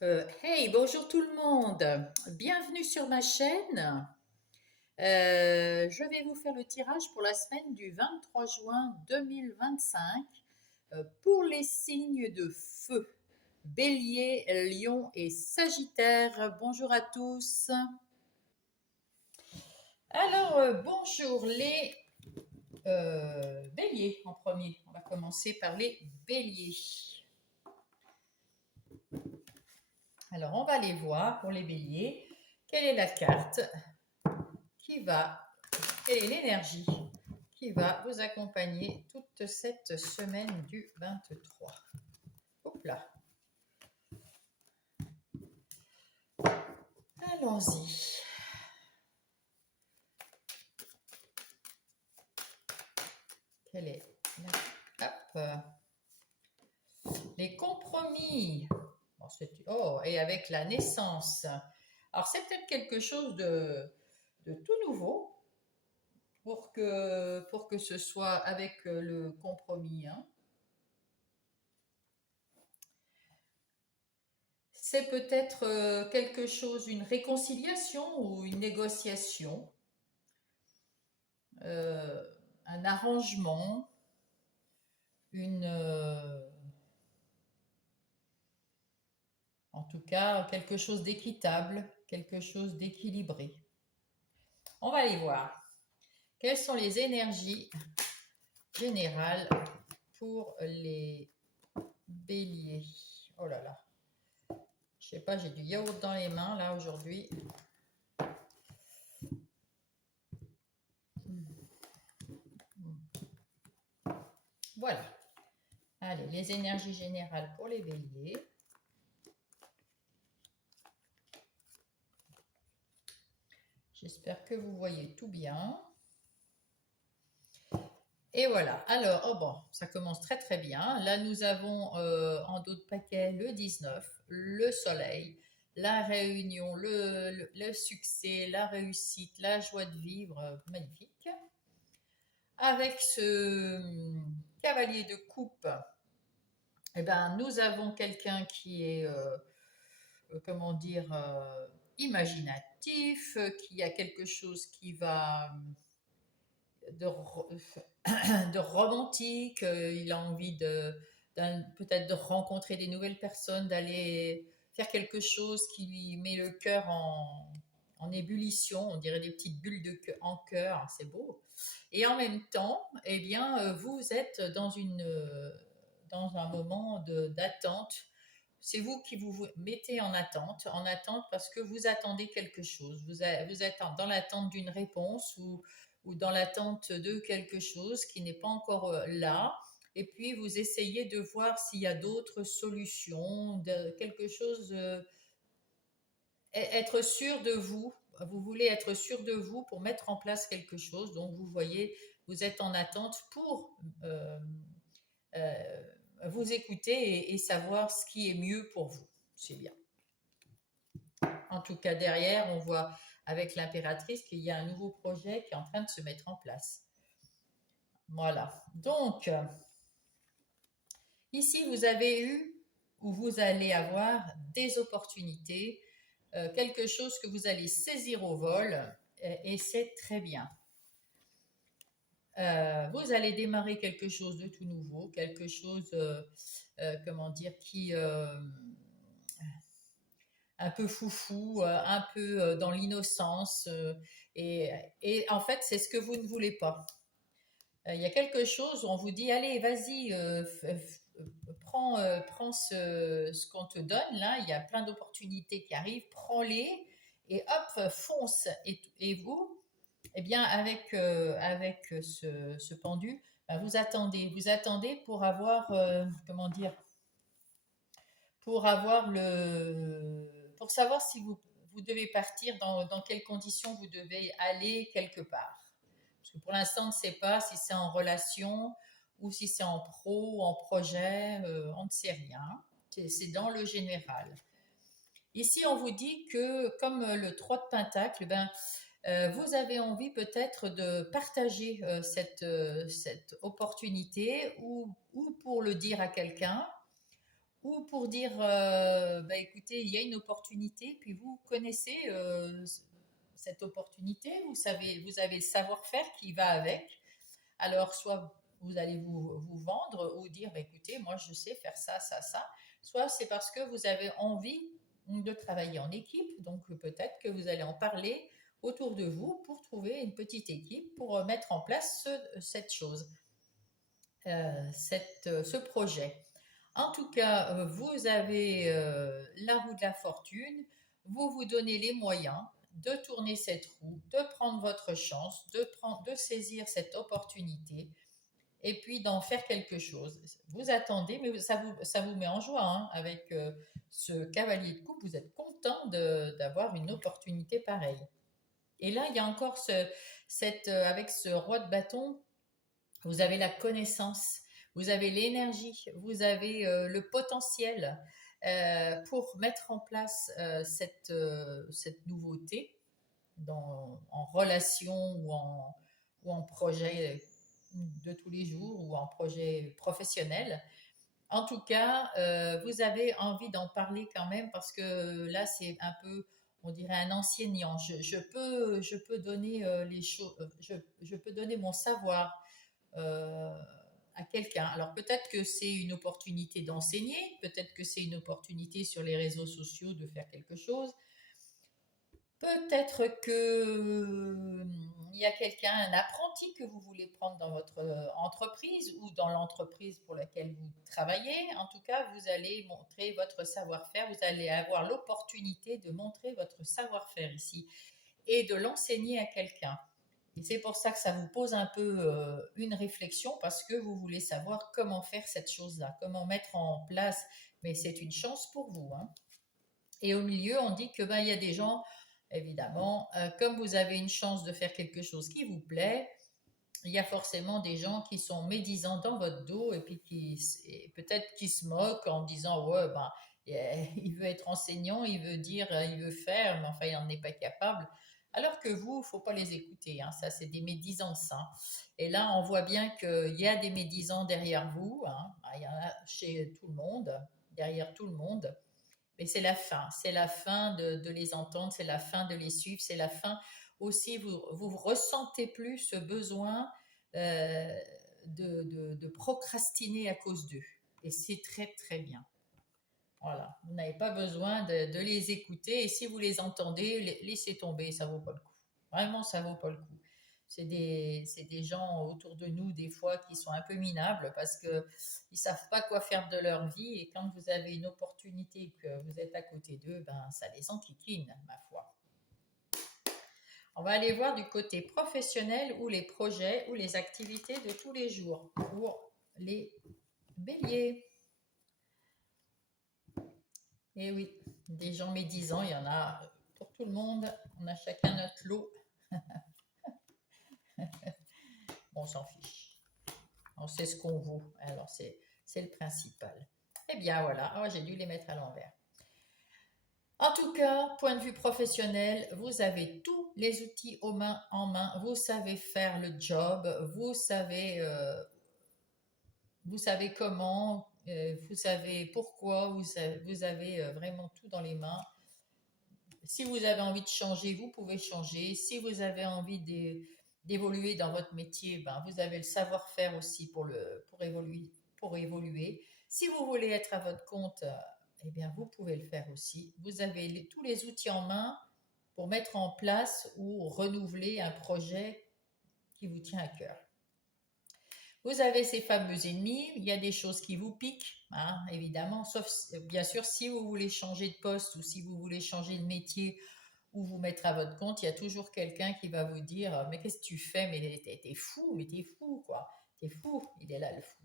Hey, bonjour tout le monde. Bienvenue sur ma chaîne. Je vais vous faire le tirage pour la semaine du 23 juin 2025 pour les signes de feu. Bélier, Lion et Sagittaire. Bonjour à tous. Alors, bonjour les béliers en premier. On va commencer par les béliers. Alors, on va les voir pour les béliers. Quelle est la carte qui va, quelle est l'énergie qui va vous accompagner toute cette semaine du 23. Hop là. Allons-y. Quelle est hop. Les compromis. Bon, oh, et avec la naissance. Alors, c'est peut-être quelque chose de tout nouveau pour que ce soit avec le compromis. Hein. C'est peut-être quelque chose, une réconciliation ou une négociation, euh, un arrangement, en tout cas quelque chose d'équitable, quelque chose d'équilibré. On va aller voir. Quelles sont les énergies générales pour les béliers? Oh là là. Je sais pas, j'ai du yaourt dans les mains là aujourd'hui. Voilà. Allez, les énergies générales pour les béliers. J'espère que vous voyez tout bien. Et voilà. Alors, oh bon, ça commence très très bien. Là, nous avons en dos de paquet le 19, le soleil, la réunion, le succès, la réussite, la joie de vivre, magnifique. Avec ce cavalier de coupe, eh ben, nous avons quelqu'un qui est, comment dire, imaginatif, qui a quelque chose qui va de, de romantique, il a envie peut-être de rencontrer des nouvelles personnes, d'aller faire quelque chose qui lui met le cœur en ébullition, on dirait des petites bulles en cœur, c'est beau. Et en même temps, eh bien, vous êtes dans un moment d'attente. C'est vous qui vous mettez en attente parce que vous attendez quelque chose. Vous êtes dans l'attente d'une réponse ou dans l'attente de quelque chose qui n'est pas encore là. Et puis vous essayez de voir s'il y a d'autres solutions, quelque chose, être sûr de vous. Vous voulez être sûr de vous pour mettre en place quelque chose. Donc vous voyez, vous êtes en attente pour euh, vous écouter et savoir ce qui est mieux pour vous. C'est bien. En tout cas, derrière, on voit avec l'impératrice qu'il y a un nouveau projet qui est en train de se mettre en place. Voilà. Donc, ici, vous avez eu ou vous allez avoir des opportunités, quelque chose que vous allez saisir au vol, et c'est très bien. Vous allez démarrer quelque chose de tout nouveau, quelque chose, comment dire, qui un peu foufou, un peu dans l'innocence, et en fait, c'est ce que vous ne voulez pas. Il y a quelque chose où on vous dit, allez, vas-y, prends ce qu'on te donne, là, il y a plein d'opportunités qui arrivent, prends-les, et hop, fonce. Et vous, eh bien, avec ce pendu, ben, vous attendez pour avoir, comment dire, pour savoir si vous devez partir, dans quelles conditions vous devez aller quelque part. Parce que pour l'instant, on ne sait pas si c'est en relation ou si c'est en pro ou en projet, on ne sait rien. C'est dans le général. Ici, on vous dit que, comme le 3 de Pentacle, ben, vous avez envie peut-être de partager cette opportunité ou pour le dire à quelqu'un, ou pour dire, bah, écoutez, il y a une opportunité, puis vous connaissez cette opportunité, vous avez le savoir-faire qui va avec. Alors, soit vous allez vous vendre ou dire, bah, écoutez, moi je sais faire ça, ça, ça. Soit c'est parce que vous avez envie de travailler en équipe, donc peut-être que vous allez en parler autour de vous pour trouver une petite équipe pour mettre en place cette chose, ce projet. En tout cas, vous avez la roue de la fortune, vous vous donnez les moyens de tourner cette roue, de prendre votre chance, de saisir cette opportunité et puis d'en faire quelque chose. Vous attendez, mais ça vous met en joie hein, avec ce cavalier de coupe. Vous êtes content d'avoir une opportunité pareille. Et là, il y a encore avec ce roi de bâton, vous avez la connaissance, vous avez l'énergie, vous avez le potentiel pour mettre en place cette nouveauté en relation ou en projet de tous les jours ou en projet professionnel. En tout cas, vous avez envie d'en parler quand même parce que là, c'est un peu, on dirait un enseignant. Je peux donner les choses, je peux donner mon savoir euh, à quelqu'un. Alors peut-être que c'est une opportunité d'enseigner, peut-être que c'est une opportunité sur les réseaux sociaux de faire quelque chose, peut-être que il y a quelqu'un, un apprenti que vous voulez prendre dans votre entreprise ou dans l'entreprise pour laquelle vous travaillez. En tout cas, vous allez montrer votre savoir-faire, vous allez avoir l'opportunité de montrer votre savoir-faire ici et de l'enseigner à quelqu'un. Et c'est pour ça que ça vous pose un peu une réflexion parce que vous voulez savoir comment faire cette chose-là, comment mettre en place. Mais c'est une chance pour vous, hein. Et au milieu, on dit que ben, il y a des gens, évidemment, comme vous avez une chance de faire quelque chose qui vous plaît, il y a forcément des gens qui sont médisants dans votre dos et puis peut-être qui se moquent en disant ouais ben il veut être enseignant, il veut dire, il veut faire, mais enfin il n'en est pas capable. Alors que vous, faut pas les écouter, hein, ça c'est des médisances. Hein. Et là, on voit bien qu'il y a des médisants derrière vous, hein, il y en a chez tout le monde, derrière tout le monde. Mais c'est la fin de les entendre, c'est la fin de les suivre, c'est la fin aussi, vous ressentez plus ce besoin euh, de procrastiner à cause d'eux. Et c'est très très bien. Voilà, vous n'avez pas besoin de les écouter et si vous les entendez, laissez tomber, ça vaut pas le coup. Vraiment, ça vaut pas le coup. C'est des gens autour de nous des fois qui sont un peu minables parce que ils savent pas quoi faire de leur vie et quand vous avez une opportunité que vous êtes à côté d'eux, ben ça les enquiquine, ma foi. On va aller voir du côté professionnel ou les projets ou les activités de tous les jours pour les béliers. Et oui, des gens médisants, il y en a pour tout le monde. On a chacun notre lot. On s'en fiche. On sait ce qu'on vaut. Alors, c'est le principal. Eh bien, voilà. Oh, j'ai dû les mettre à l'envers. En tout cas, point de vue professionnel, vous avez tous les outils en main. Vous savez faire le job. Vous savez comment. Vous savez pourquoi. Vous avez vraiment tout dans les mains. Si vous avez envie de changer, vous pouvez changer. Si vous avez envie d'évoluer dans votre métier, ben, vous avez le savoir-faire aussi pour évoluer. Si vous voulez être à votre compte, eh bien, vous pouvez le faire aussi. Vous avez tous les outils en main pour mettre en place ou renouveler un projet qui vous tient à cœur. Vous avez ces fameux ennemis, il y a des choses qui vous piquent, hein, évidemment, sauf bien sûr si vous voulez changer de poste ou si vous voulez changer de métier ou vous mettre à votre compte, il y a toujours quelqu'un qui va vous dire mais qu'est-ce que tu fais, mais t'es fou quoi, t'es fou, il est là le fou.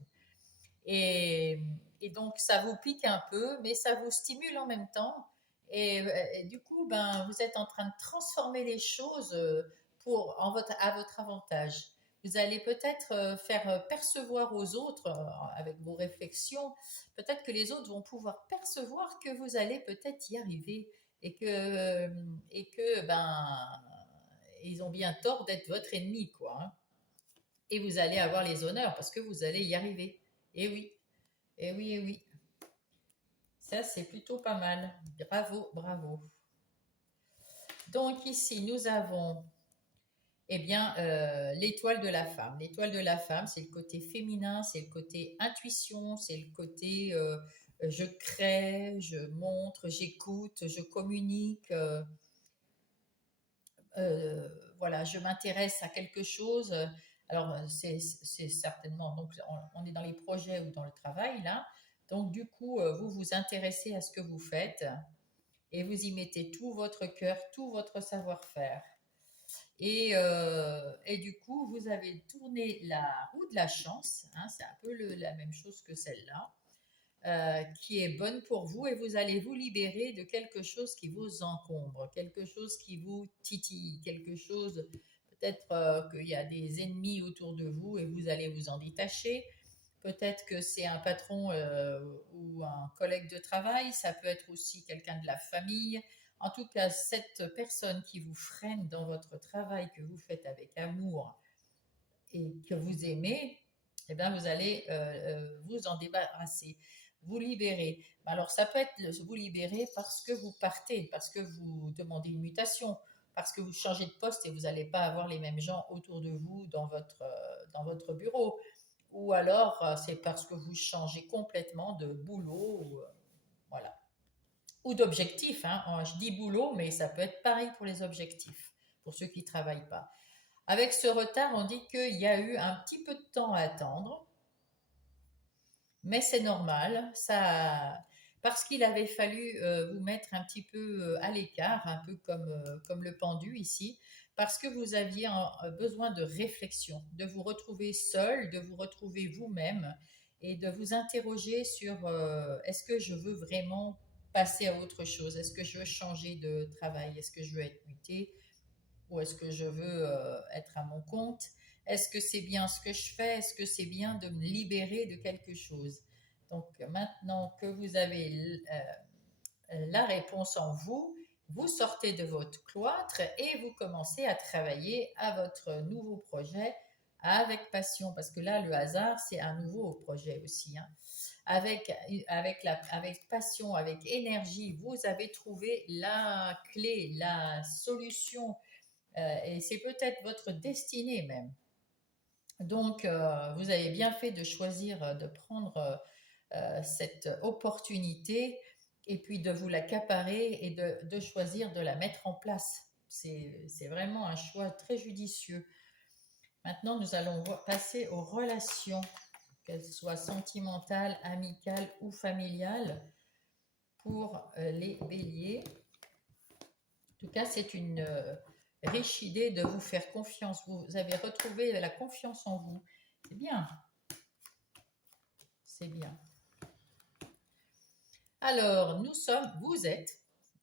Et, et donc ça vous pique un peu, mais ça vous stimule en même temps. Et du coup, ben, vous êtes en train de transformer les choses à votre avantage. Vous allez peut-être faire percevoir aux autres, avec vos réflexions, peut-être que les autres vont pouvoir percevoir que vous allez peut-être y arriver et que ben, ils ont bien tort d'être votre ennemi, quoi. Hein. Et vous allez avoir les honneurs parce que vous allez y arriver. Et oui, et oui, et oui. Ça, c'est plutôt pas mal. Bravo, bravo. Donc ici, nous avons eh bien, l'étoile de la femme. L'étoile de la femme, c'est le côté féminin, c'est le côté intuition, c'est le côté je crée, je montre, j'écoute, je communique. Euh, voilà, je m'intéresse à quelque chose. Alors, c'est certainement, donc on est dans les projets ou dans le travail là. Donc, du coup, vous vous intéressez à ce que vous faites et vous y mettez tout votre cœur, tout votre savoir-faire. Et du coup, vous avez tourné la roue de la chance, hein, c'est un peu la même chose que celle-là, qui est bonne pour vous et vous allez vous libérer de quelque chose qui vous encombre, quelque chose qui vous titille, quelque chose, peut-être qu'il y a des ennemis autour de vous et vous allez vous en détacher. Peut-être que c'est un patron ou un collègue de travail, ça peut être aussi quelqu'un de la famille. En tout cas, cette personne qui vous freine dans votre travail que vous faites avec amour et que vous aimez, eh bien, vous allez vous en débarrasser, vous libérer. Alors, ça peut être vous libérer parce que vous partez, parce que vous demandez une mutation, parce que vous changez de poste et vous n'allez pas avoir les mêmes gens autour de vous dans votre bureau. Ou alors, c'est parce que vous changez complètement de boulot, voilà. Ou d'objectif, hein. Je dis boulot, mais ça peut être pareil pour les objectifs, pour ceux qui ne travaillent pas. Avec ce retard, on dit qu'il y a eu un petit peu de temps à attendre, mais c'est normal, parce qu'il avait fallu vous mettre un petit peu à l'écart, un peu comme le pendu ici, parce que vous aviez besoin de réflexion, de vous retrouver seul, de vous retrouver vous-même et de vous interroger sur est-ce que je veux vraiment passer à autre chose? Est-ce que je veux changer de travail? Est-ce que je veux être muté? Ou est-ce que je veux être à mon compte? Est-ce que c'est bien ce que je fais? Est-ce que c'est bien de me libérer de quelque chose? Donc maintenant que vous avez la réponse en vous, vous sortez de votre cloître et vous commencez à travailler à votre nouveau projet avec passion, parce que là, le hasard, c'est un nouveau projet aussi, hein. Avec passion, avec énergie, vous avez trouvé la clé, la solution et c'est peut-être votre destinée même. Donc, vous avez bien fait de choisir de prendre cette opportunité et puis de vous l'accaparer et de choisir de la mettre en place. C'est vraiment un choix très judicieux. Maintenant, nous allons passer aux relations, qu'elles soient sentimentales, amicales ou familiales, pour les béliers. En tout cas, c'est une riche idée de vous faire confiance. Vous avez retrouvé la confiance en vous. C'est bien. C'est bien. Alors, vous êtes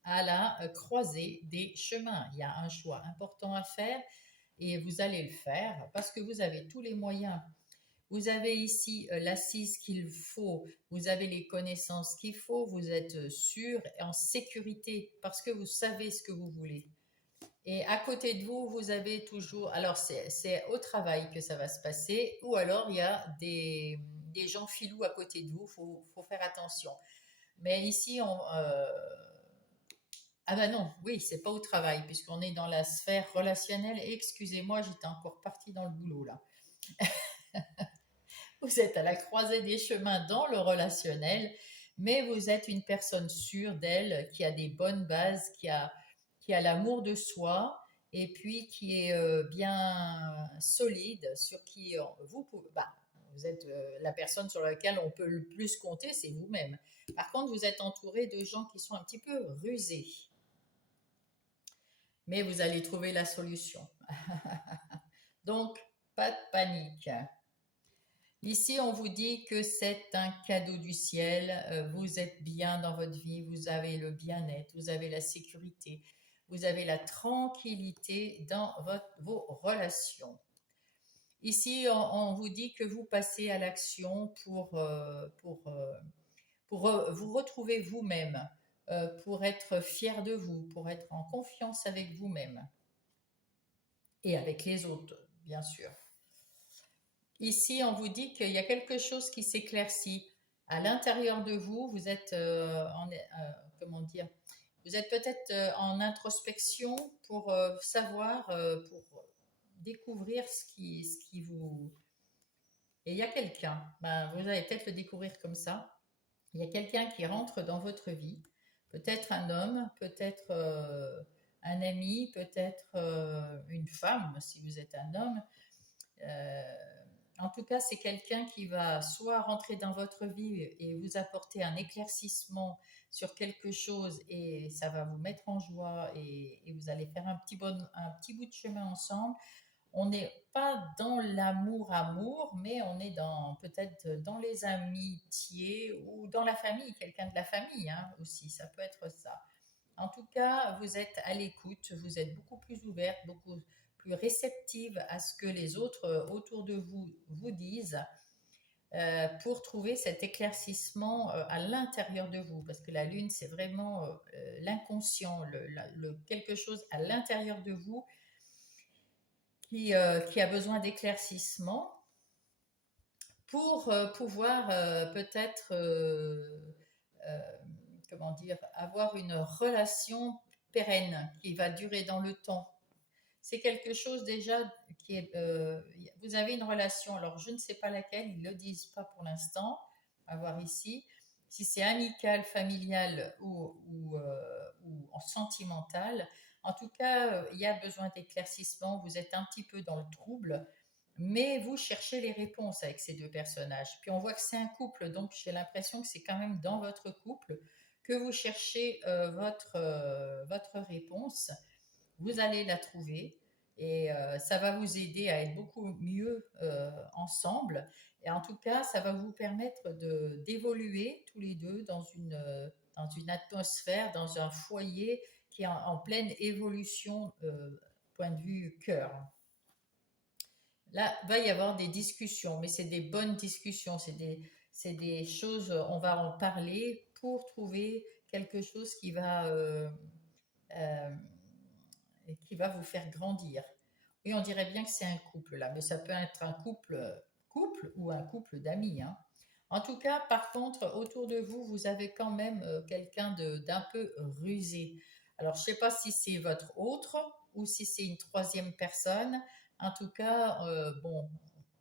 à la croisée des chemins. Il y a un choix important à faire et vous allez le faire parce que vous avez tous les moyens. Vous avez ici l'assise qu'il faut, vous avez les connaissances qu'il faut, vous êtes sûr et en sécurité parce que vous savez ce que vous voulez. Et à côté de vous, vous avez toujours, alors c'est au travail que ça va se passer, ou alors il y a des gens filous à côté de vous, faut faire attention. Mais ici, ah ben non, oui, c'est pas au travail, puisqu'on est dans la sphère relationnelle. Et excusez-moi, j'étais encore partie dans le boulot là. Vous êtes à la croisée des chemins dans le relationnel, mais vous êtes une personne sûre d'elle, qui a des bonnes bases, qui a l'amour de soi, et puis qui est bien solide, sur qui vous êtes la personne sur laquelle on peut le plus compter, c'est vous-même. Par contre, vous êtes entouré de gens qui sont un petit peu rusés, mais vous allez trouver la solution. Donc, pas de panique. Ici, on vous dit que c'est un cadeau du ciel. Vous êtes bien dans votre vie, vous avez le bien-être, vous avez la sécurité, vous avez la tranquillité dans vos relations. Ici, on vous dit que vous passez à l'action pour vous retrouver vous-même, pour être fier de vous, pour être en confiance avec vous-même et avec les autres, bien sûr. Ici, on vous dit qu'il y a quelque chose qui s'éclaircit. à l'intérieur de vous, vous êtes comment dire, vous êtes peut-être en introspection pour savoir, pour découvrir ce qui vous... Et il y a quelqu'un, ben, vous allez peut-être le découvrir comme ça, il y a quelqu'un qui rentre dans votre vie, peut-être un homme, peut-être un ami, peut-être une femme si vous êtes un homme. Euh, En tout cas, c'est quelqu'un qui va soit rentrer dans votre vie et vous apporter un éclaircissement sur quelque chose et ça va vous mettre en joie et vous allez faire un petit bout de chemin ensemble. On n'est pas dans l'amour-amour, mais on est dans peut-être dans les amitiés ou dans la famille, quelqu'un de la famille hein, aussi, ça peut être ça. En tout cas, vous êtes à l'écoute, vous êtes beaucoup plus ouverte, beaucoup plus réceptive à ce que les autres autour de vous vous disent pour trouver cet éclaircissement à l'intérieur de vous. Parce que la lune, c'est vraiment l'inconscient, quelque chose à l'intérieur de vous qui a besoin d'éclaircissement pour pouvoir peut-être, euh, comment dire, avoir une relation pérenne qui va durer dans le temps. C'est quelque chose déjà qui est... vous avez une relation, alors je ne sais pas laquelle, ils ne le disent pas pour l'instant, à voir ici, si c'est amical, familial ou en sentimental. En tout cas, il y a besoin d'éclaircissement, vous êtes un petit peu dans le trouble, mais vous cherchez les réponses avec ces deux personnages. Puis on voit que c'est un couple, donc j'ai l'impression que c'est quand même dans votre couple que vous cherchez votre réponse. Vous allez la trouver et ça va vous aider à être beaucoup mieux ensemble. Et en tout cas, ça va vous permettre d'évoluer tous les deux dans une atmosphère, dans un foyer qui est en pleine évolution point de vue cœur. Là, il va y avoir des discussions, mais c'est des bonnes discussions, c'est des choses, on va en parler pour trouver quelque chose euh, qui va vous faire grandir. Oui, on dirait bien que c'est un couple là, mais ça peut être un couple ou un couple d'amis. Hein. En tout cas, par contre, autour de vous, vous avez quand même quelqu'un d'un peu rusé. Alors, je ne sais pas si c'est votre autre ou si c'est une troisième personne. En tout cas, bon,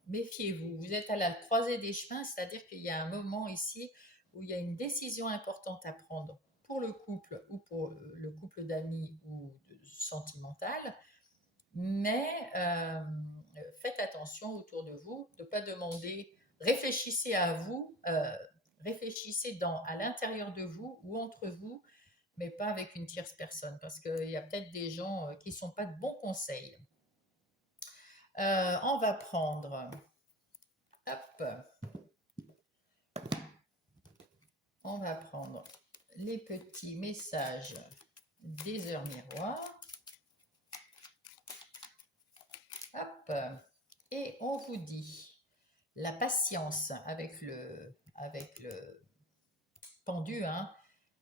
méfiez-vous. Vous êtes à la croisée des chemins, c'est-à-dire qu'il y a un moment ici où il y a une décision importante à prendre pour le couple ou pour le couple d'amis ou sentimental. Mais faites attention autour de vous, de ne pas demander, réfléchissez à vous, réfléchissez à l'intérieur de vous ou entre vous, mais pas avec une tierce personne, parce qu'il y a peut-être des gens qui ne sont pas de bons conseils. On va prendre, hop, on va prendre les petits messages des heures miroirs. Hop, et on vous dit la patience avec le pendu, hein,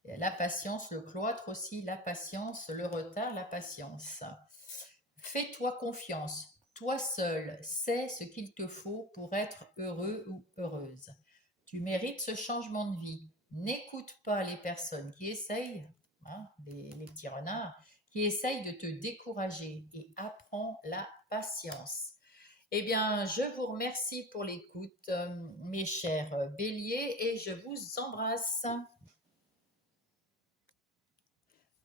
la patience, le cloître aussi, la patience, le retard, la patience. Fais-toi confiance. Toi seul sais ce qu'il te faut pour être heureux ou heureuse. Tu mérites ce changement de vie. N'écoute pas les personnes qui essayent, hein, les petits renards, qui essayent de te décourager et apprends la patience. Eh bien, je vous remercie pour l'écoute, mes chers béliers, et je vous embrasse.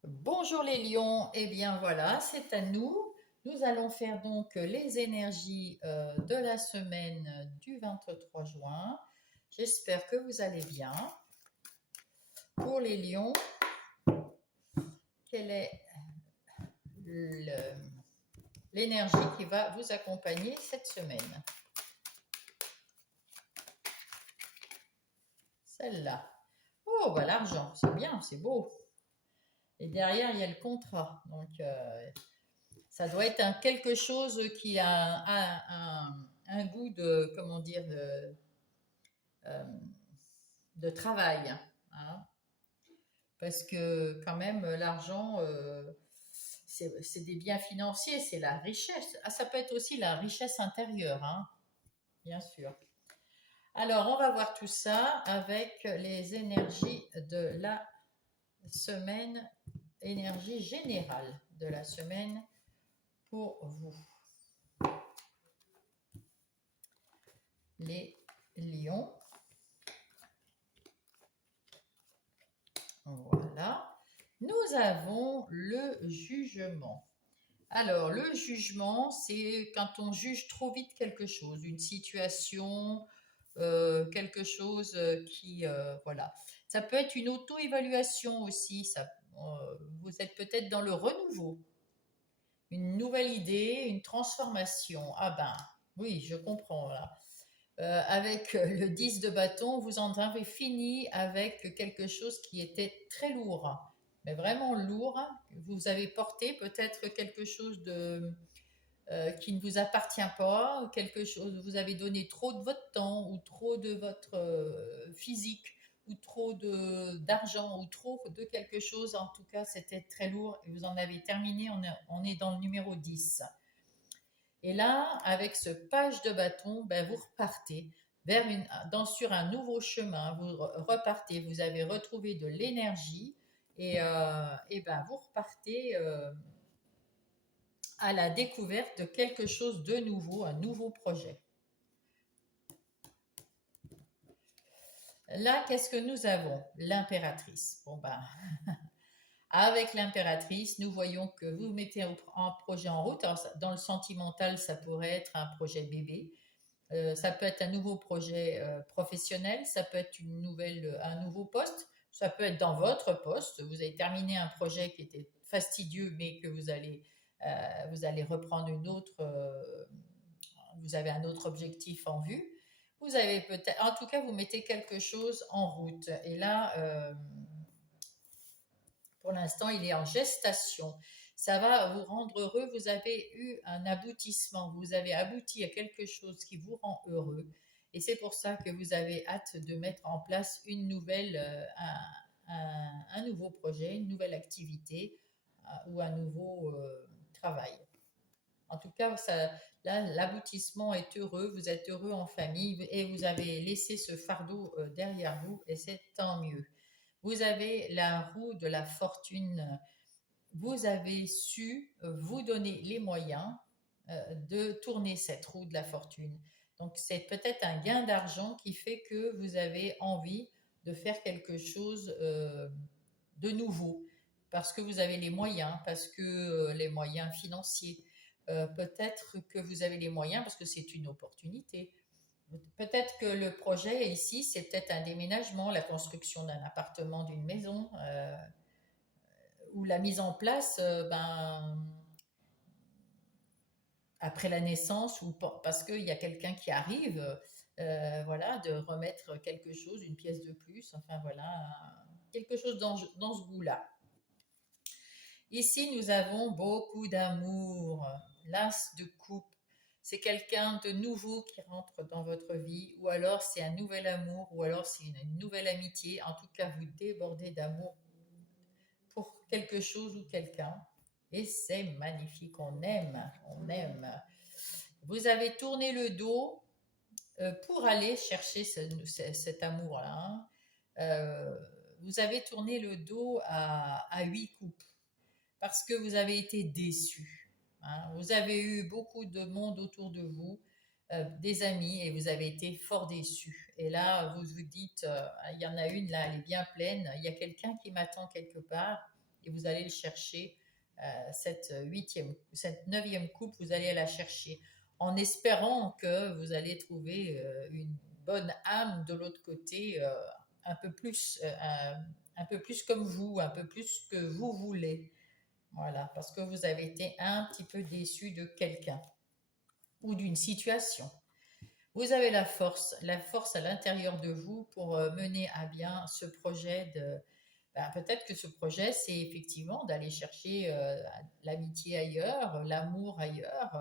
Bonjour les lions, eh bien voilà, c'est à nous. Nous allons faire donc les énergies de la semaine du 23 juin. J'espère que vous allez bien. Pour les lions, quelle est l'énergie qui va vous accompagner cette semaine? Celle-là. Oh, bah l'argent, c'est bien, c'est beau. Et derrière, il y a le contrat. Donc, ça doit être quelque chose qui a un goût de, comment dire, de travail. Hein. Parce que quand même, l'argent, c'est des biens financiers, c'est la richesse. Ah, ça peut être aussi la richesse intérieure, hein, bien sûr. Alors, on va voir tout ça avec les énergies de la semaine, énergie générale de la semaine pour vous, les lions. Voilà. Nous avons le jugement. Alors, le jugement, c'est quand on juge trop vite quelque chose, une situation, quelque chose voilà. Ça peut être une auto-évaluation aussi. Vous êtes peut-être dans le renouveau, une nouvelle idée, une transformation. Ah ben, oui, je comprends là. Avec le 10 de bâton, vous en avez fini avec quelque chose qui était très lourd, mais vraiment lourd. Vous avez porté peut-être quelque chose qui ne vous appartient pas, quelque chose, vous avez donné trop de votre temps ou trop de votre physique ou trop d'argent ou trop de quelque chose. En tout cas, c'était très lourd et vous en avez terminé. On est dans le numéro 10. Et là, avec ce page de bâton, ben, vous repartez sur un nouveau chemin. Vous repartez, vous avez retrouvé de l'énergie et ben, vous repartez à la découverte de quelque chose de nouveau, un nouveau projet. Là, qu'est-ce que nous avons? L'impératrice. Bon ben, avec l'impératrice, nous voyons que vous mettez un projet en route. Alors, dans le sentimental, ça pourrait être un projet bébé. Ça peut être un nouveau projet professionnel, ça peut être un nouveau poste, ça peut être dans votre poste. Vous avez terminé un projet qui était fastidieux, mais que vous allez reprendre vous avez un autre objectif en vue. Vous avez peut-être, en tout cas, vous mettez quelque chose en route. Et là, pour l'instant, il est en gestation. Ça va vous rendre heureux. Vous avez eu un aboutissement. Vous avez abouti à quelque chose qui vous rend heureux. Et c'est pour ça que vous avez hâte de mettre en place un nouveau projet, une nouvelle activité ou un nouveau travail. En tout cas, là, l'aboutissement est heureux. Vous êtes heureux en famille et vous avez laissé ce fardeau derrière vous et c'est tant mieux. Vous avez la roue de la fortune. Vous avez su vous donner les moyens de tourner cette roue de la fortune. Donc c'est peut-être un gain d'argent qui fait que vous avez envie de faire quelque chose de nouveau parce que vous avez les moyens, parce que les moyens financiers. Peut-être que vous avez les moyens parce que c'est une opportunité. Peut-être que le projet ici, c'est peut-être un déménagement, la construction d'un appartement, d'une maison, ou la mise en place, après la naissance, ou parce qu'il y a quelqu'un qui arrive, voilà, de remettre quelque chose, une pièce de plus, enfin voilà, quelque chose dans ce goût-là. Ici, nous avons beaucoup d'amour, l'as de coupe. C'est quelqu'un de nouveau qui rentre dans votre vie, ou alors c'est un nouvel amour, ou alors c'est une nouvelle amitié. En tout cas, vous débordez d'amour pour quelque chose ou quelqu'un. Et c'est magnifique, on aime, on aime. Vous avez tourné le dos pour aller chercher cet amour-là. Hein. Vous avez tourné le dos à 8 coupes parce que vous avez été déçu. Hein. Vous avez eu beaucoup de monde autour de vous, des amis, et vous avez été fort déçu. Et là, vous vous dites, il y en a une là, elle est bien pleine, il y a quelqu'un qui m'attend quelque part, et vous allez le chercher. Cette neuvième coupe, vous allez la chercher en espérant que vous allez trouver une bonne âme de l'autre côté, un peu plus, un peu plus comme vous, un peu plus que vous voulez. Voilà, parce que vous avez été un petit peu déçu de quelqu'un ou d'une situation. Vous avez la force à l'intérieur de vous pour mener à bien ce projet de. Ben, peut-être que ce projet, c'est effectivement d'aller chercher l'amitié ailleurs, l'amour ailleurs.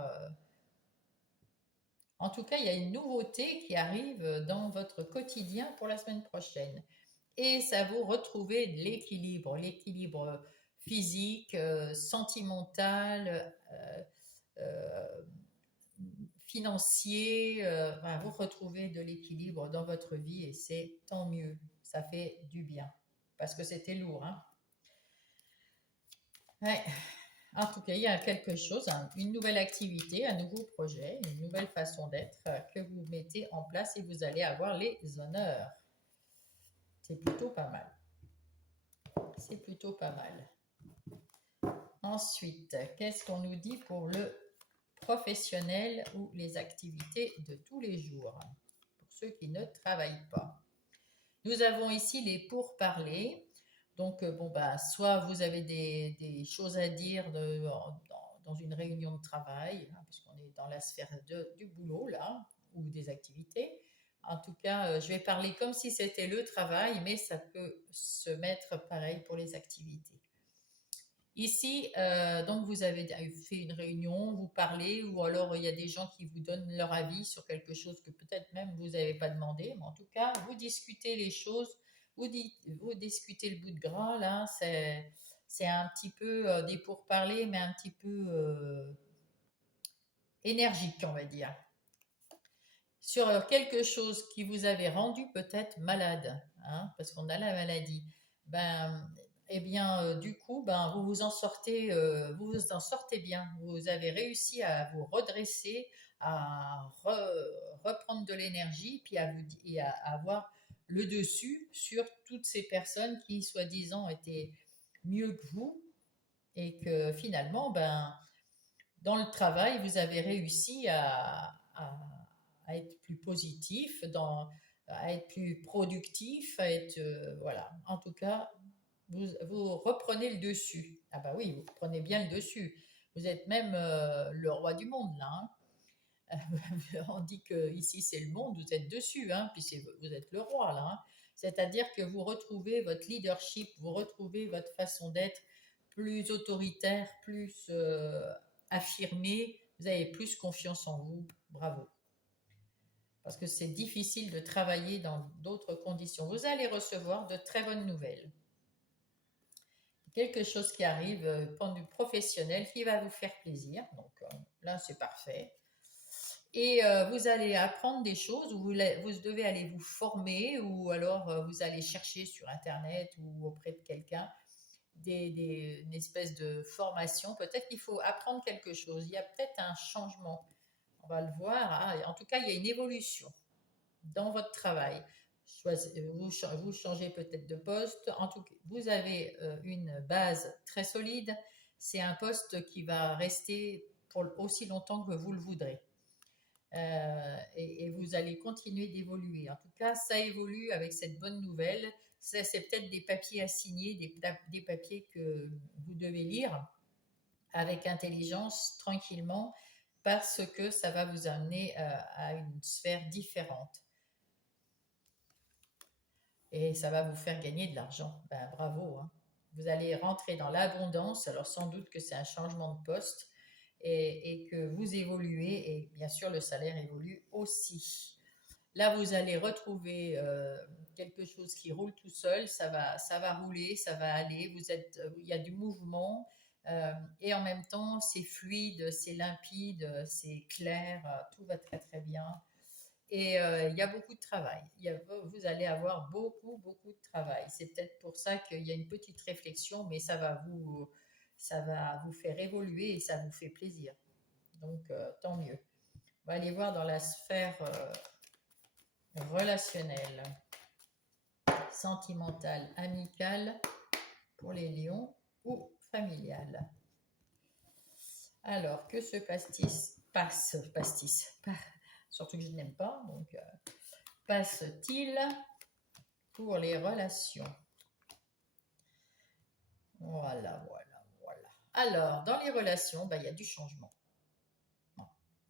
En tout cas, il y a une nouveauté qui arrive dans votre quotidien pour la semaine prochaine. Et ça vous retrouvez l'équilibre physique, sentimental, euh, financier, ben, vous retrouvez de l'équilibre dans votre vie et c'est tant mieux. Ça fait du bien parce que c'était lourd, hein. Ouais. En tout cas, il y a quelque chose, une nouvelle activité, un nouveau projet, une nouvelle façon d'être que vous mettez en place et vous allez avoir les honneurs. C'est plutôt pas mal. C'est plutôt pas mal. Ensuite, qu'est-ce qu'on nous dit pour le professionnel ou les activités de tous les jours, pour ceux qui ne travaillent pas? Nous avons ici les pourparlers. Donc, bon, bah, soit vous avez des choses à dire dans une réunion de travail, hein, puisqu'on est dans la sphère du boulot, là, ou des activités. En tout cas, je vais parler comme si c'était le travail, mais ça peut se mettre pareil pour les activités. Ici, donc vous avez fait une réunion, vous parlez, ou alors il y a des gens qui vous donnent leur avis sur quelque chose que peut-être même vous n'avez pas demandé, mais en tout cas, vous discutez les choses, vous discutez le bout de gras, là, c'est un petit peu des pourparlers, mais un petit peu énergique, on va dire, sur quelque chose qui vous avait rendu peut-être malade, hein, parce qu'on a la maladie. Ben, eh bien, du coup, ben, vous vous en sortez bien. Vous avez réussi à vous redresser, à reprendre de l'énergie, puis à avoir le dessus sur toutes ces personnes qui, soi-disant, étaient mieux que vous, et que finalement, ben, dans le travail, vous avez réussi à être plus positif, à être plus productif, à être, voilà. En tout cas, vous reprenez le dessus. Ah bah oui, vous prenez bien le dessus. Vous êtes même le roi du monde là, hein. On dit que ici c'est le monde, vous êtes dessus, hein, puis vous êtes le roi là, hein. C'est-à-dire que vous retrouvez votre leadership, vous retrouvez votre façon d'être plus autoritaire, plus affirmée, vous avez plus confiance en vous. Bravo. Parce que c'est difficile de travailler dans d'autres conditions. Vous allez recevoir de très bonnes nouvelles. Quelque chose qui arrive, point de vue professionnel, qui va vous faire plaisir. Donc là, c'est parfait. Et vous allez apprendre des choses, ou vous devez aller vous former, ou alors vous allez chercher sur Internet ou auprès de quelqu'un une espèce de formation. Peut-être qu'il faut apprendre quelque chose. Il y a peut-être un changement. On va le voir, hein. En tout cas, il y a une évolution dans votre travail. Vous changez peut-être de poste. En tout cas, vous avez une base très solide. C'est un poste qui va rester pour aussi longtemps que vous le voudrez. Et vous allez continuer d'évoluer. En tout cas, ça évolue avec cette bonne nouvelle. C'est peut-être des papiers à signer, des papiers que vous devez lire avec intelligence, tranquillement, parce que ça va vous amener à une sphère différente. Et ça va vous faire gagner de l'argent. Ben, bravo, hein. Vous allez rentrer dans l'abondance. Alors sans doute que c'est un changement de poste et que vous évoluez, et bien sûr le salaire évolue aussi. Là, vous allez retrouver quelque chose qui roule tout seul, ça va rouler, ça va aller, il y a du mouvement, et en même temps, c'est fluide, c'est limpide, c'est clair, tout va très très bien. Et il y a beaucoup de travail. Vous allez avoir beaucoup, beaucoup de travail. C'est peut-être pour ça qu'il y a une petite réflexion, mais ça va vous faire évoluer et ça vous fait plaisir. Donc, tant mieux. On va aller voir dans la sphère relationnelle, sentimentale, amicale pour les lions ou familiale. Alors, que se surtout que je n'aime pas, donc passe-t-il pour les relations? Voilà. Alors, dans les relations, il y a du changement.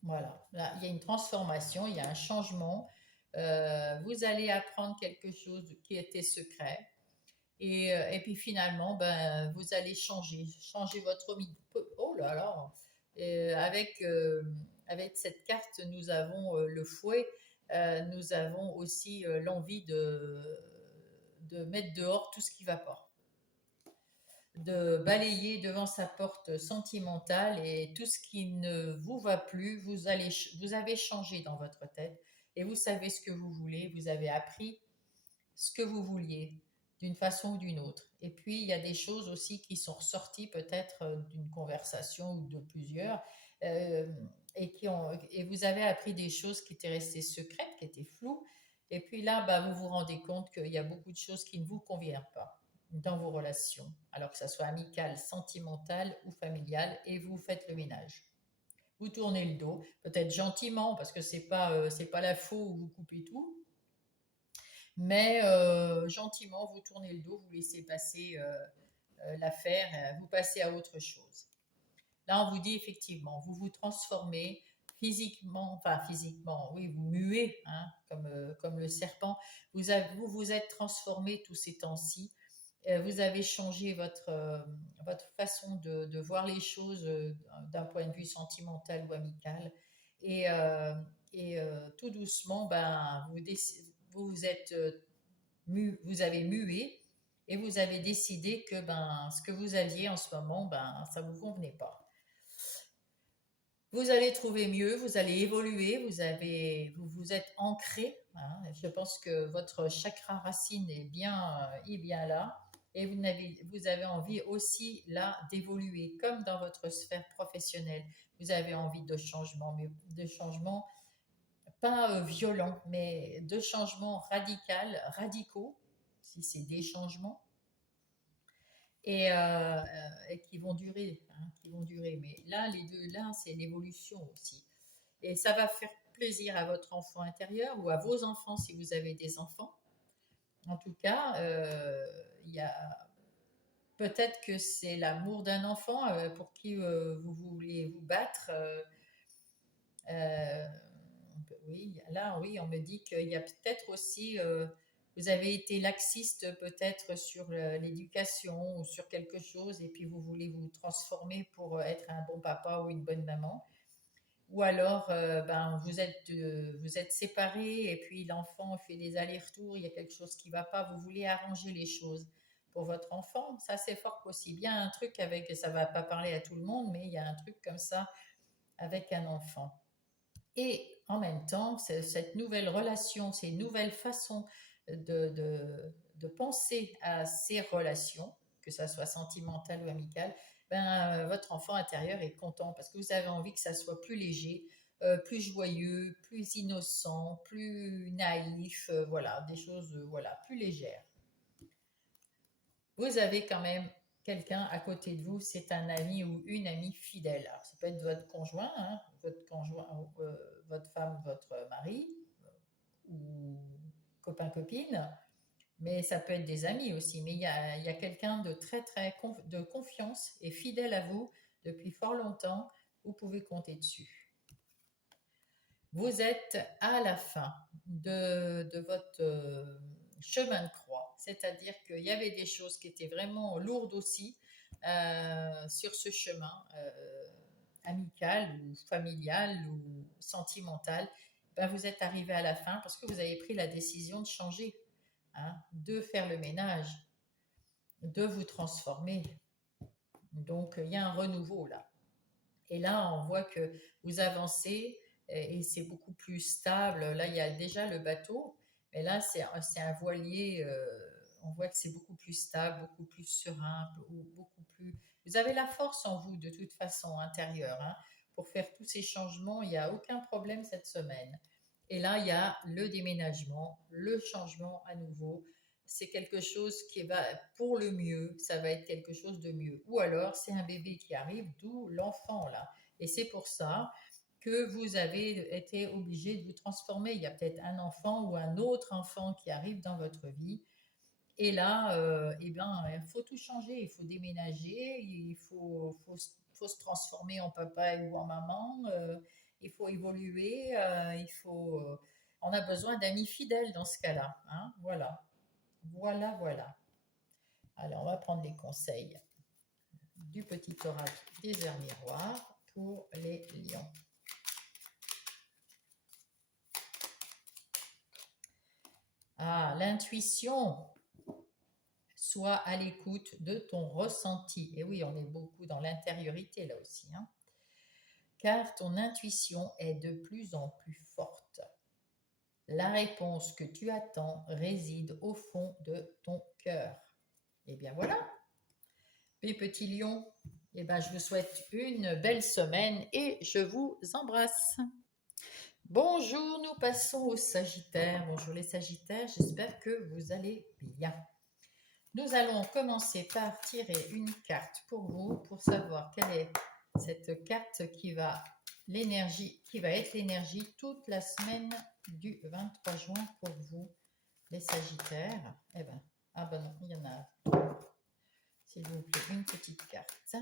Voilà, là, il y a une transformation, il y a un changement. Vous allez apprendre quelque chose qui était secret. Et puis finalement, vous allez changer votre... Oh là là. Avec cette carte, nous avons le fouet, nous avons aussi l'envie de mettre dehors tout ce qui ne va pas. de balayer devant sa porte sentimentale et tout ce qui ne vous va plus, vous avez changé dans votre tête et vous savez ce que vous voulez, vous avez appris ce que vous vouliez d'une façon ou d'une autre. Et puis, il y a des choses aussi qui sont ressorties peut-être d'une conversation ou de plusieurs euh, et vous avez appris des choses qui étaient restées secrètes, qui étaient floues. Et puis là, bah, vous vous rendez compte qu'il y a beaucoup de choses qui ne vous conviennent pas dans vos relations, alors que ça soit amical, sentimental ou familial, et vous faites le ménage. Vous tournez le dos, peut-être gentiment, parce que c'est pas la faux où vous coupez tout, mais gentiment, vous tournez le dos, vous laissez passer l'affaire, vous passez à autre chose. Là, on vous dit effectivement, vous vous transformez physiquement, enfin physiquement, oui, vous muez, hein, comme le serpent. Vous vous êtes transformé tous ces temps-ci. Vous avez changé votre façon de voir les choses d'un point de vue sentimental ou amical. Et, euh, tout doucement, ben, vous vous êtes vous avez mué et vous avez décidé que ben, ce que vous aviez en ce moment, ben, ça ne vous convenait pas. Vous allez trouver mieux, vous allez évoluer, vous vous êtes ancré, hein. Je pense que votre chakra racine est bien là. Et vous avez envie aussi là d'évoluer, comme dans votre sphère professionnelle. Vous avez envie de changement, mais de changement pas violents, mais de changements radicaux, si c'est des changements, et qui vont durer, hein, qui vont durer. Mais là, les deux, là, c'est l'évolution aussi. Et ça va faire plaisir à votre enfant intérieur ou à vos enfants si vous avez des enfants. En tout cas, il y a peut-être que c'est l'amour d'un enfant pour qui vous voulez vous battre. Euh, oui, là, oui, on me dit qu'il y a peut-être aussi, vous avez été laxiste peut-être sur l'éducation ou sur quelque chose et puis vous voulez vous transformer pour être un bon papa ou une bonne maman. Ou alors, ben, vous êtes séparés et puis l'enfant fait des allers-retours, il y a quelque chose qui ne va pas, vous voulez arranger les choses pour votre enfant. Ça, c'est fort possible. Il y a un truc avec, ça ne va pas parler à tout le monde, mais il y a un truc comme ça avec un enfant. Et en même temps, cette nouvelle relation, ces nouvelles façons de penser à ces relations, que ça soit sentimentale ou amicale, ben, votre enfant intérieur est content parce que vous avez envie que ça soit plus léger, plus joyeux, plus innocent, plus naïf, voilà, des choses voilà, plus légères. Vous avez quand même quelqu'un à côté de vous, c'est un ami ou une amie fidèle. Alors, ça peut être votre conjoint, hein, votre femme, votre mari, ou copain, copine, mais ça peut être des amis aussi. Mais il y a quelqu'un de de confiance et fidèle à vous depuis fort longtemps, vous pouvez compter dessus. Vous êtes à la fin de votre chemin de croix, c'est-à-dire qu'il y avait des choses qui étaient vraiment lourdes aussi sur ce chemin amical ou familial ou sentimental. Ben, vous êtes arrivé à la fin parce que vous avez pris la décision de changer, hein, de faire le ménage, de vous transformer. Donc il y a un renouveau là. Et là, on voit que vous avancez et c'est beaucoup plus stable. Là, il y a déjà le bateau, mais là, c'est un voilier. On voit que c'est beaucoup plus stable, beaucoup plus serein, beaucoup plus. Vous avez la force en vous de toute façon intérieure, hein, pour faire tous ces changements. Il n'y a aucun problème cette semaine. Et là, il y a le déménagement, le changement à nouveau. C'est quelque chose qui va pour le mieux, ça va être quelque chose de mieux. Ou alors, c'est un bébé qui arrive, d'où l'enfant là. Et c'est pour ça que vous avez été obligé de vous transformer. Il y a peut-être un enfant ou un autre enfant qui arrive dans votre vie. Et là, eh bien, il faut tout changer, il faut déménager, faut se transformer en papa ou en maman, il faut évoluer, on a besoin d'amis fidèles dans ce cas-là, hein, voilà. Voilà, voilà. Alors, on va prendre les conseils du petit oracle des heures miroirs pour les lions. Ah, l'intuition. sois à l'écoute de ton ressenti. Et oui, on est beaucoup dans l'intériorité là aussi, hein. Car ton intuition est de plus en plus forte. La réponse que tu attends réside au fond de ton cœur. Et bien voilà, mes petits lions, eh ben, je vous souhaite une belle semaine et je vous embrasse. Bonjour, nous passons aux Sagittaires. Bonjour les Sagittaires, j'espère que vous allez bien. Nous allons commencer par tirer une carte pour vous, pour savoir quelle est cette carte qui va être l'énergie toute la semaine du 23 juin pour vous, les Sagittaires. Eh ben, ah ben non, il y en a. S'il vous plaît, une petite carte.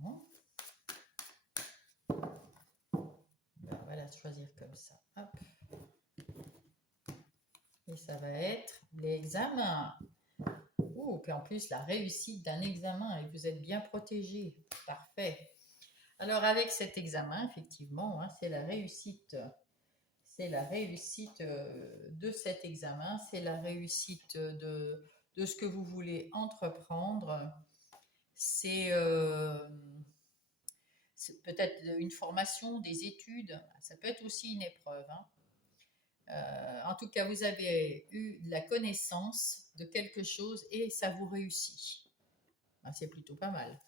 Non. Ben, on va la choisir comme ça. Hop. Et ça va être l'examen. Oh, puis en plus, la réussite d'un examen et vous êtes bien protégé. Parfait. Alors, avec cet examen, effectivement, hein, c'est la réussite de cet examen, c'est la réussite de ce que vous voulez entreprendre. C'est peut-être une formation, des études, ça peut être aussi une épreuve, hein. En tout cas, vous avez eu de la connaissance de quelque chose et ça vous réussit. Ben, c'est plutôt pas mal.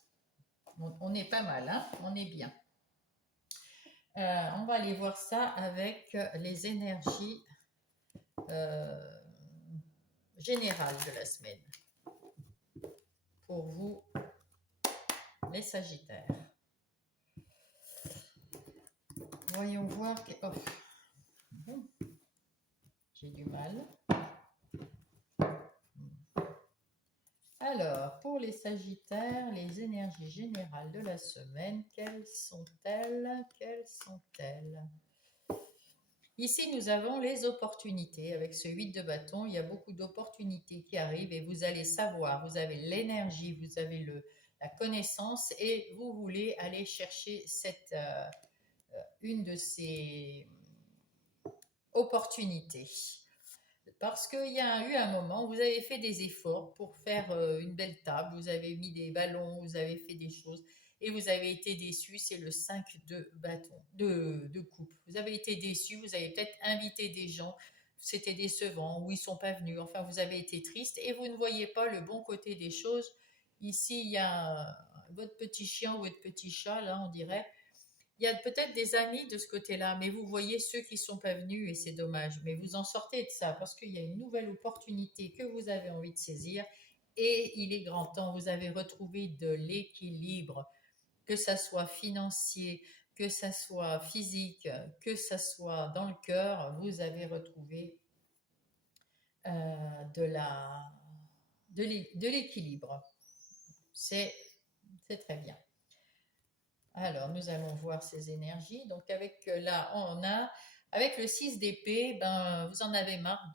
On est pas mal, hein, on est bien. On va aller voir ça avec les énergies générales de la semaine. Pour vous, les Sagittaires. Voyons voir. Oh. Bon. J'ai du mal. Alors, pour les Sagittaires, les énergies générales de la semaine, quelles sont-elles? Ici, nous avons les opportunités. Avec ce 8 de bâton, il y a beaucoup d'opportunités qui arrivent et vous allez savoir, vous avez l'énergie, vous avez la connaissance et vous voulez aller chercher une de ces opportunités. Parce qu'il y a eu un moment, vous avez fait des efforts pour faire une belle table, vous avez mis des ballons, vous avez fait des choses et vous avez été déçu, c'est le 5 de bâton, de coupe. Vous avez été déçu, vous avez peut-être invité des gens, c'était décevant, ou ils ne sont pas venus, enfin vous avez été triste et vous ne voyez pas le bon côté des choses. Ici, il y a votre petit chien ou votre petit chat, là on dirait, il y a peut-être des amis de ce côté-là, mais vous voyez ceux qui ne sont pas venus et c'est dommage. Mais vous en sortez de ça parce qu'il y a une nouvelle opportunité que vous avez envie de saisir et il est grand temps. Vous avez retrouvé de l'équilibre, que ça soit financier, que ça soit physique, que ça soit dans le cœur. Vous avez retrouvé de l'équilibre. C'est très bien. Alors, nous allons voir ces énergies. Donc, avec avec le 6 d'épée, ben, vous en avez marre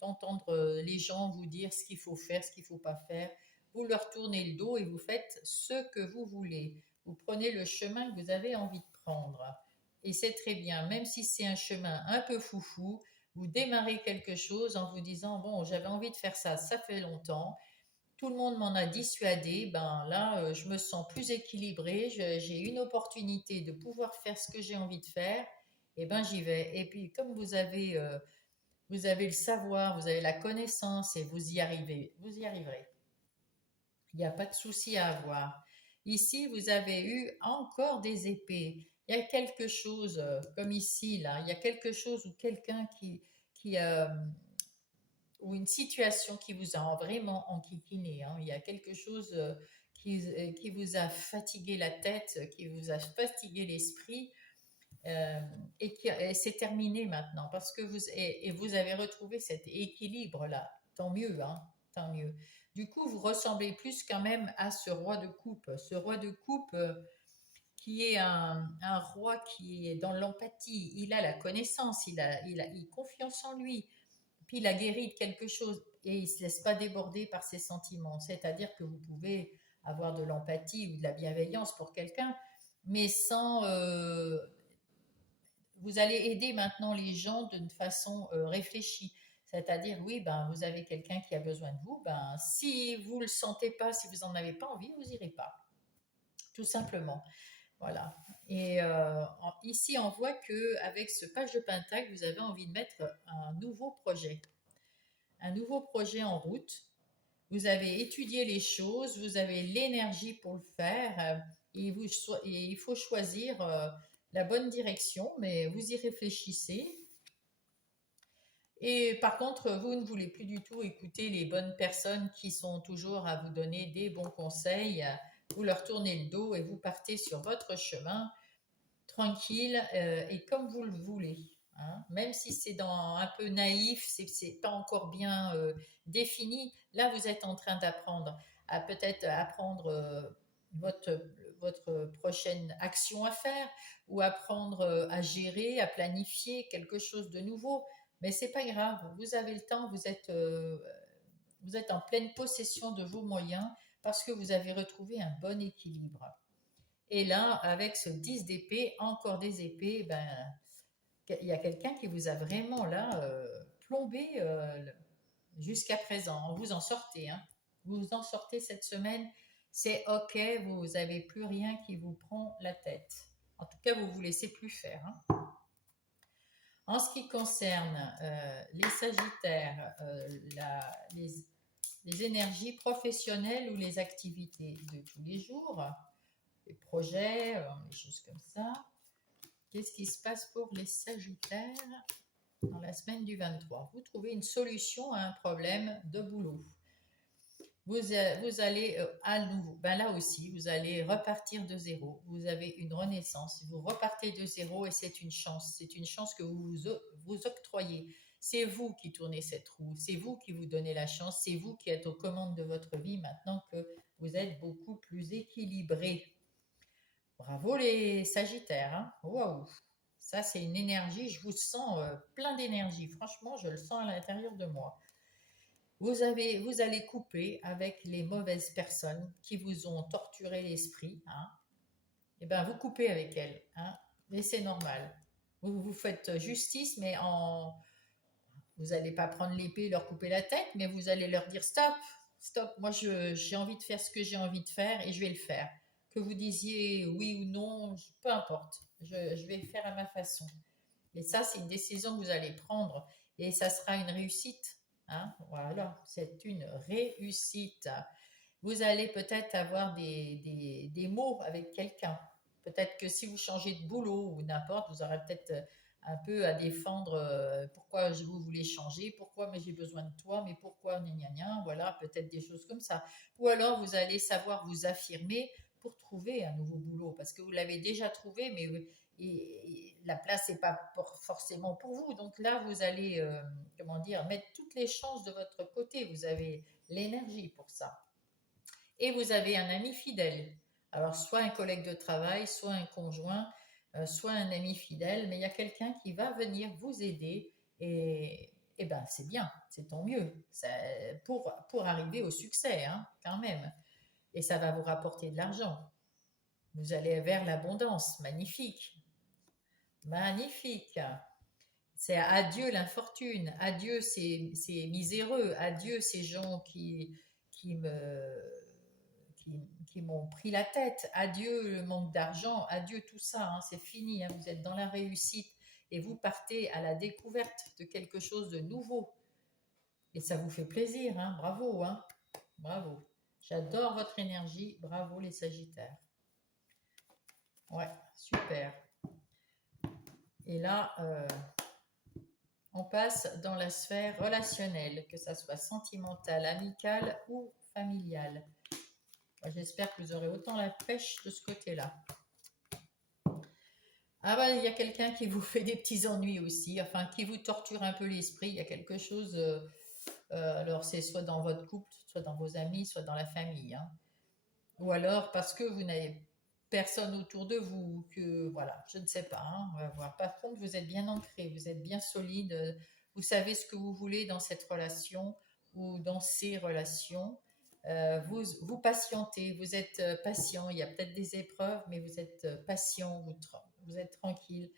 d'entendre les gens vous dire ce qu'il faut faire, ce qu'il ne faut pas faire. Vous leur tournez le dos et vous faites ce que vous voulez. Vous prenez le chemin que vous avez envie de prendre. Et c'est très bien, même si c'est un chemin un peu foufou, vous démarrez quelque chose en vous disant, bon, j'avais envie de faire ça, ça fait longtemps. Tout le monde m'en a dissuadé, ben là, je me sens plus équilibrée, j'ai une opportunité de pouvoir faire ce que j'ai envie de faire, et ben j'y vais. Et puis comme vous avez le savoir, vous avez la connaissance et vous y arrivez, vous y arriverez. Il n'y a pas de souci à avoir. Ici, vous avez eu encore des épées. Il y a quelque chose, comme ici, là, il y a quelque chose ou quelqu'un qui, ou une situation qui vous a vraiment enquiquiné, hein. Il y a quelque chose qui vous a fatigué la tête, qui vous a fatigué l'esprit, et c'est terminé maintenant parce que vous avez retrouvé cet équilibre-là. Tant mieux, hein, tant mieux. Du coup, vous ressemblez plus quand même à ce roi de coupe. Ce roi de coupe qui est un roi qui est dans l'empathie. Il a la connaissance, il a confiance en lui. Puis il a guéri de quelque chose et il ne se laisse pas déborder par ses sentiments. C'est-à-dire que vous pouvez avoir de l'empathie ou de la bienveillance pour quelqu'un, mais sans... vous allez aider maintenant les gens d'une façon réfléchie. C'est-à-dire, oui, ben, vous avez quelqu'un qui a besoin de vous, ben, si vous ne le sentez pas, si vous n'en avez pas envie, vous n'irez pas, tout simplement. Voilà. Et ici, on voit que avec ce page de Pentacle, vous avez envie de mettre un nouveau projet en route. Vous avez étudié les choses, vous avez l'énergie pour le faire, et il faut choisir la bonne direction, mais vous y réfléchissez. Et par contre, vous ne voulez plus du tout écouter les bonnes personnes qui sont toujours à vous donner des bons conseils. Vous leur tournez le dos et vous partez sur votre chemin tranquille et comme vous le voulez. Hein. Même si c'est un peu naïf, c'est pas encore bien défini. Là, vous êtes en train d'apprendre à peut-être apprendre votre, votre prochaine action à faire ou apprendre à gérer, à planifier quelque chose de nouveau. Mais c'est pas grave, vous avez le temps, vous êtes en pleine possession de vos moyens parce que vous avez retrouvé un bon équilibre. Et là, avec ce 10 d'épée, encore des épées, ben, il y a quelqu'un qui vous a vraiment là plombé jusqu'à présent. Vous en sortez, hein. Vous en sortez cette semaine. C'est OK, vous n'avez plus rien qui vous prend la tête. En tout cas, vous ne vous laissez plus faire. Hein. En ce qui concerne les Sagittaires, les énergies professionnelles ou les activités de tous les jours, les projets, des choses comme ça. Qu'est-ce qui se passe pour les Sagittaires dans la semaine du 23? Vous trouvez une solution à un problème de boulot. Vous allez à nouveau, ben là aussi, vous allez repartir de zéro. Vous avez une renaissance. Vous repartez de zéro et c'est une chance. C'est une chance que vous octroyez. C'est vous qui tournez cette roue. C'est vous qui vous donnez la chance. C'est vous qui êtes aux commandes de votre vie maintenant que vous êtes beaucoup plus équilibré. Bravo les Sagittaires. Hein. Waouh! Ça, c'est une énergie. Je vous sens plein d'énergie. Franchement, je le sens à l'intérieur de moi. Vous allez couper avec les mauvaises personnes qui vous ont torturé l'esprit. Hein. Et ben, vous coupez avec elles. Hein. Mais c'est normal. Vous faites justice, mais vous n'allez pas prendre l'épée et leur couper la tête, mais vous allez leur dire stop, stop. Moi, j'ai envie de faire ce que j'ai envie de faire et je vais le faire. Que vous disiez oui ou non, peu importe. Je vais le faire à ma façon. Et ça, c'est une décision que vous allez prendre et ça sera une réussite. Hein. Voilà, c'est une réussite. Vous allez peut-être avoir des mots avec quelqu'un. Peut-être que si vous changez de boulot ou n'importe, vous aurez peut-être un peu à défendre pourquoi vous voulez changer, pourquoi mais j'ai besoin de toi, mais pourquoi gna gna gna, voilà, peut-être des choses comme ça. Ou alors vous allez savoir vous affirmer pour trouver un nouveau boulot, parce que vous l'avez déjà trouvé, mais la place n'est pas forcément pour vous. Donc là, vous allez, comment dire, mettre toutes les chances de votre côté. Vous avez l'énergie pour ça. Et vous avez un ami fidèle. Alors, soit un collègue de travail, soit un conjoint, soit un ami fidèle, mais il y a quelqu'un qui va venir vous aider et ben c'est bien, c'est tant mieux pour arriver au succès, hein, quand même. Et ça va vous rapporter de l'argent. Vous allez vers l'abondance, magnifique, magnifique. C'est adieu l'infortune, adieu ces miséreux, adieu ces gens qui me qui m'ont pris la tête. Adieu le manque d'argent, adieu tout ça, hein, c'est fini, hein, vous êtes dans la réussite et vous partez à la découverte de quelque chose de nouveau. Et ça vous fait plaisir, hein, bravo, hein, bravo. J'adore votre énergie, bravo les Sagittaires. Ouais, super. Et là, on passe dans la sphère relationnelle, que ça soit sentimentale, amicale ou familiale. J'espère que vous aurez autant la pêche de ce côté-là. Ah bah, il y a quelqu'un qui vous fait des petits ennuis aussi, enfin qui vous torture un peu l'esprit. Il y a quelque chose, alors c'est soit dans votre couple, soit dans vos amis, soit dans la famille. Hein. Ou alors parce que vous n'avez personne autour de vous, que voilà, je ne sais pas. Hein, on va voir. Par contre, vous êtes bien ancré, vous êtes bien solide, vous savez ce que vous voulez dans cette relation ou dans ces relations. Vous patientez, vous êtes patient. Il y a peut-être des épreuves, mais vous êtes patient, vous êtes tranquille.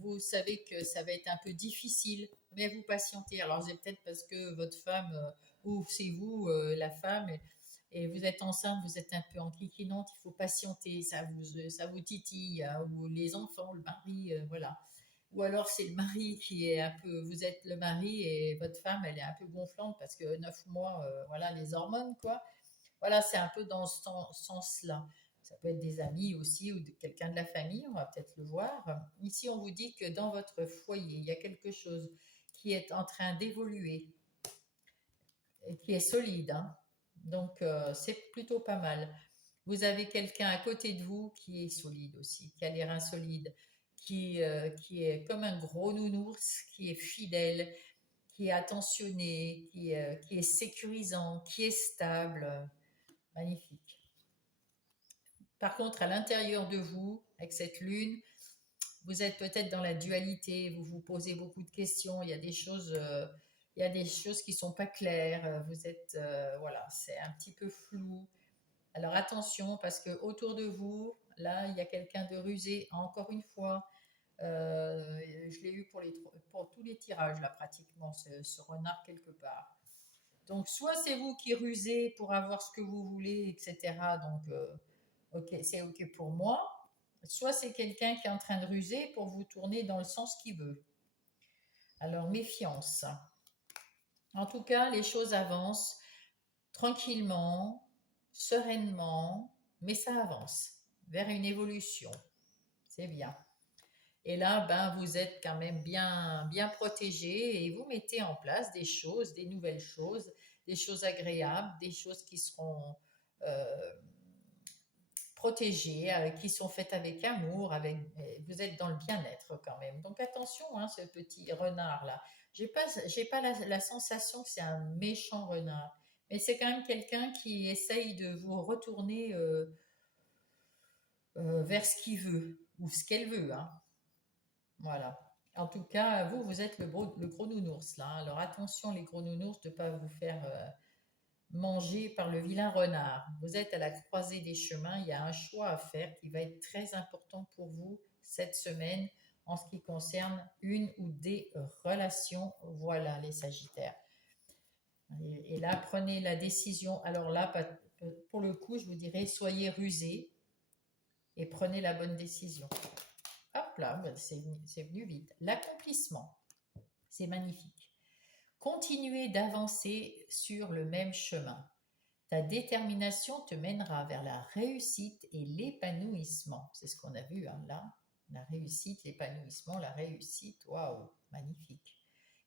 Vous savez que ça va être un peu difficile, mais vous patientez. Alors, c'est peut-être parce que votre femme, ou c'est vous, la femme, et vous êtes enceinte, vous êtes un peu enquiquinante, il faut patienter, ça vous titille, hein, ou les enfants, le mari, voilà. Ou alors c'est le mari qui est un peu, vous êtes le mari et votre femme, elle est un peu gonflante parce que 9 mois, voilà, les hormones, quoi. Voilà, c'est un peu dans ce sens-là. Ça peut être des amis aussi ou quelqu'un de la famille, on va peut-être le voir. Ici, on vous dit que dans votre foyer, il y a quelque chose qui est en train d'évoluer et qui est solide, hein. Donc, c'est plutôt pas mal. Vous avez quelqu'un à côté de vous qui est solide aussi, qui a les reins solides, qui est comme un gros nounours, qui est fidèle, qui est attentionné, qui est sécurisant, qui est stable. Magnifique. Par contre, à l'intérieur de vous, avec cette lune, vous êtes peut-être dans la dualité, vous vous posez beaucoup de questions, il y a des choses qui sont pas claires, vous êtes, voilà, c'est un petit peu flou. Alors attention, parce que autour de vous, là, il y a quelqu'un de rusé, encore une fois. Je l'ai eu pour tous les tirages, là, pratiquement, ce renard quelque part. Donc, soit c'est vous qui rusez pour avoir ce que vous voulez, etc. Donc, ok, c'est ok pour moi. Soit c'est quelqu'un qui est en train de ruser pour vous tourner dans le sens qu'il veut. Alors, méfiance. En tout cas, les choses avancent tranquillement, sereinement, mais ça avance vers une évolution. C'est bien. Et là, ben, vous êtes quand même bien, bien protégé et vous mettez en place des choses, des nouvelles choses, des choses agréables, des choses qui seront euh, protégées, qui sont faites avec amour, vous êtes dans le bien-être quand même. Donc attention, hein, ce petit renard-là. J'ai pas la sensation que c'est un méchant renard, mais c'est quand même quelqu'un qui essaye de vous retourner vers ce qu'il veut ou ce qu'elle veut, hein. Voilà. En tout cas, vous êtes le gros nounours là, hein. Alors attention, les gros nounours, de ne pas vous faire manger par le vilain renard. Vous êtes à la croisée des chemins. Il y a un choix à faire qui va être très important pour vous cette semaine en ce qui concerne une ou des relations. Voilà, les Sagittaires. Et là, prenez la décision. Alors là, pour le coup, je vous dirais, soyez rusés et prenez la bonne décision. Hop là, bah, c'est venu vite. L'accomplissement, c'est magnifique. Continuer d'avancer sur le même chemin. Ta détermination te mènera vers la réussite et l'épanouissement. C'est ce qu'on a vu, hein, là. La réussite, l'épanouissement, la réussite. Waouh, magnifique.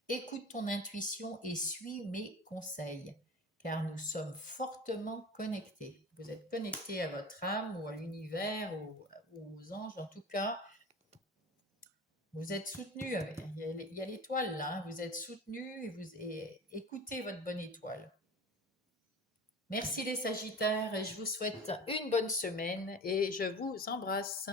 Écoute ton intuition et suis mes conseils, car nous sommes fortement connectés. Vous êtes connectés à votre âme ou à l'univers ou aux anges, en tout cas. Vous êtes soutenu, il y a l'étoile là, hein. Vous êtes soutenu et écoutez votre bonne étoile. Merci les Sagittaires et je vous souhaite une bonne semaine et je vous embrasse.